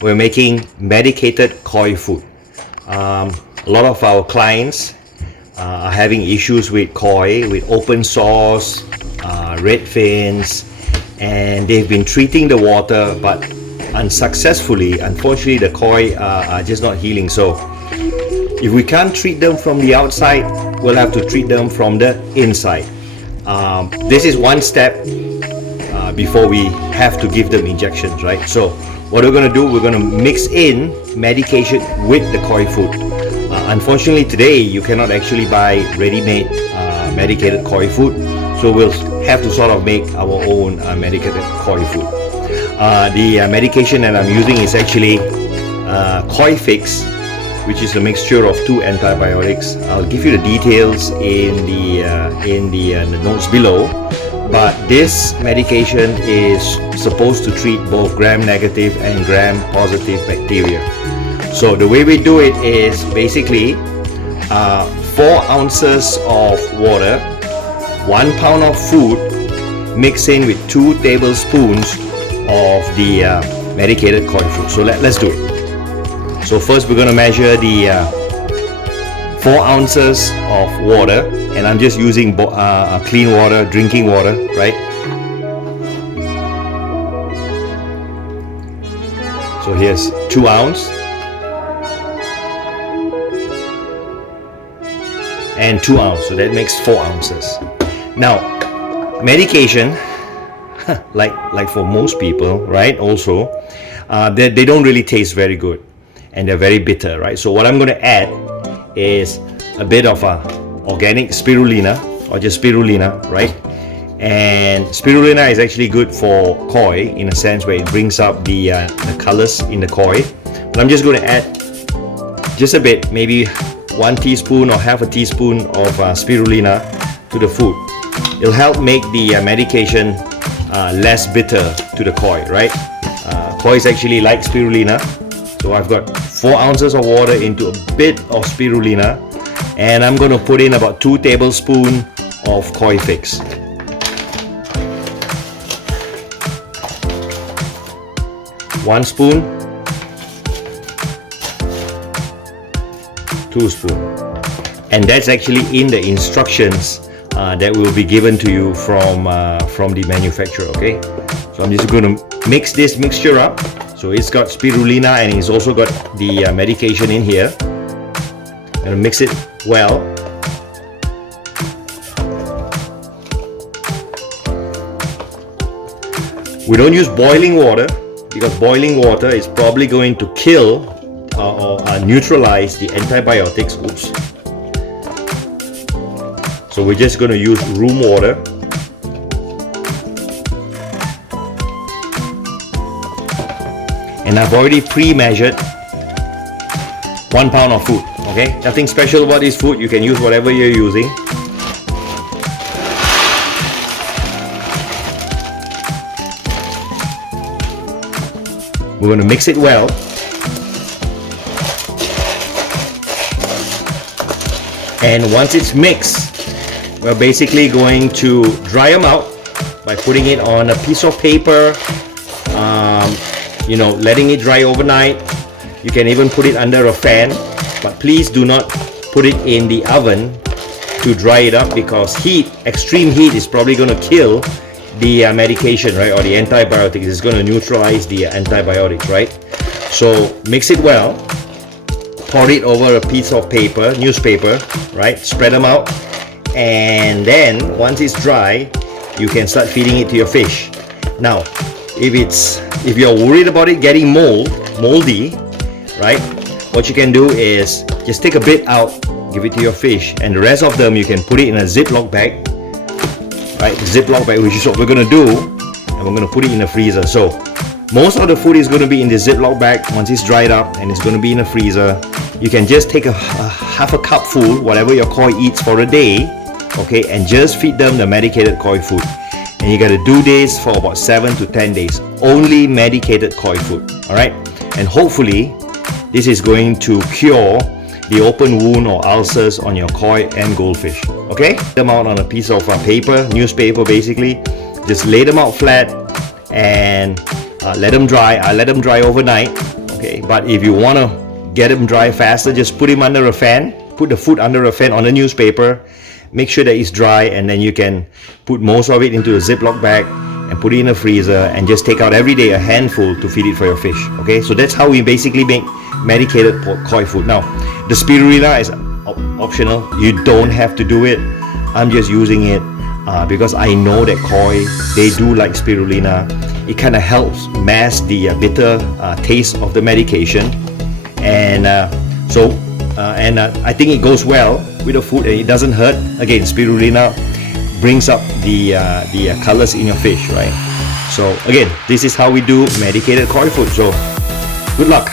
we're making medicated koi food. A lot of our clients are having issues with koi, with open sores, red fins, and they've been treating the water but unsuccessfully. Unfortunately, the koi are just not healing. So if we can't treat them from the outside, we'll have to treat them from the inside. This is one step before we have to give them injections, right? So what we're going to do, we're going to mix in medication with the koi food. Unfortunately, today you cannot actually buy ready-made medicated koi food, so we'll have to sort of make our own medicated koi food. The medication that I'm using is actually Koi Fix, which is a mixture of 2 antibiotics. I'll give you the details in the notes below. But this medication is supposed to treat both gram-negative and gram-positive bacteria. So the way we do it is basically 4 ounces of water, 1 pound of food, mixed in with 2 tablespoons of the medicated koi food. So let's do it. So first we're going to measure the 4 ounces of water, and I'm just using clean water, drinking water, right? So here's 2 ounces and 2 ounces, so that makes 4 ounces. Now, medication, like for most people, right? Also, they don't really taste very good, and they're very bitter, right? So what I'm going to add is a bit of organic spirulina, or just spirulina, right? And spirulina is actually good for koi in a sense where it brings up the colors in the koi. But I'm just going to add just a bit, maybe 1 teaspoon or half a teaspoon of spirulina to the food. It'll help make the medication less bitter to the koi, right? Koi is actually like spirulina. So I've got 4 ounces of water into a bit of spirulina, and I'm going to put in about 2 tablespoons of Koi Fix. One spoon, 2 spoons, and that's actually in the instructions that will be given to you from the manufacturer. Okay, so I'm just going to mix this mixture up. So it's got spirulina and it's also got the medication in here. I'm going to mix it well. We don't use boiling water because boiling water is probably going to kill or neutralize the antibiotics. Oops. So we're just going to use room water. And I've already pre-measured 1 pound of food. Okay, nothing special about this food. You can use whatever you're using. We're going to mix it well. And once it's mixed, we're basically going to dry them out by putting it on a piece of paper. Letting it dry overnight. You can even put it under a fan, but please do not put it in the oven to dry it up, because extreme heat is probably going to kill the medication, right, or the antibiotics. It's going to neutralize the antibiotics, right? So mix it well, pour it over a piece of paper, newspaper, right? Spread them out, and then once it's dry, you can start feeding it to your fish. Now, if you're worried about it getting moldy, right, what you can do is just take a bit out, give it to your fish, and the rest of them you can put it in a Ziploc bag, right? Ziploc bag, which is what we're going to do, and we're going to put it in the freezer. So most of the food is going to be in the Ziploc bag once it's dried up, and it's going to be in the freezer. You can just take a half a cup full, whatever your koi eats for a day, okay, and just feed them the medicated koi food. And you got to do this for about 7 to 10 days. Only medicated koi food, all right? And hopefully this is going to cure the open wound or ulcers on your koi and goldfish. Okay, lay them out on a piece of paper, newspaper basically. Just lay them out flat and let them dry. I let them dry overnight. Okay, but if you want to get them dry faster, just put him under a fan. Put the food under a fan on a newspaper. Make sure that it's dry, and then you can put most of it into a Ziploc bag and put it in a freezer, and just take out every day a handful to feed it for your fish. Okay, so that's how we basically make medicated koi food. Now, the spirulina is optional. You don't have to do it. I'm just using it because I know that koi, they do like spirulina. It kind of helps mask the bitter taste of the medication, and I think it goes well with the food, and it doesn't hurt. Again, spirulina brings up the colors in your fish, right? So again, this is how we do medicated koi food. So good luck.